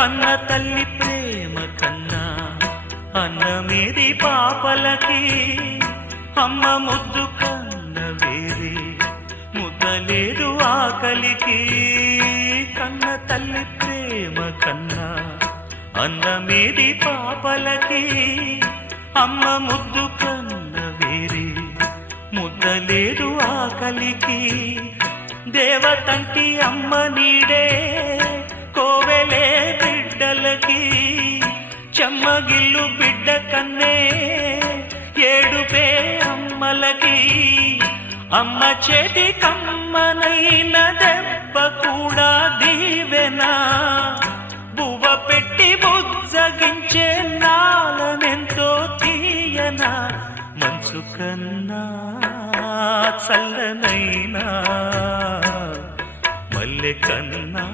కన్న తల్లి ప్రేమ కన్నా అన్నమేది పాపలకి, అమ్మ ముద్దు కన్న వేరే ముద్దలేదు ఆకలికి. కన్న తల్లి ప్రేమ కన్నా అన్నమేది పాపలకి, అమ్మ ముద్దు కన్న వేరే ముద్దలేదు ఆకలికి. దేవతంటి అమ్మ నీడే కోవెలే బిడ్డలకి, చెమ్మగిల్లు బిడ్డ కన్నే ఏడుపే అమ్మలకి. అమ్మ చేతి కమ్మనైన దెబ్బ కూడా దీవెనా, బువ్వ పెట్టి బుజ్జగించే నాలనెంతో తీయనా. మంచు కన్నా చల్లనైనా మల్లె కన్నా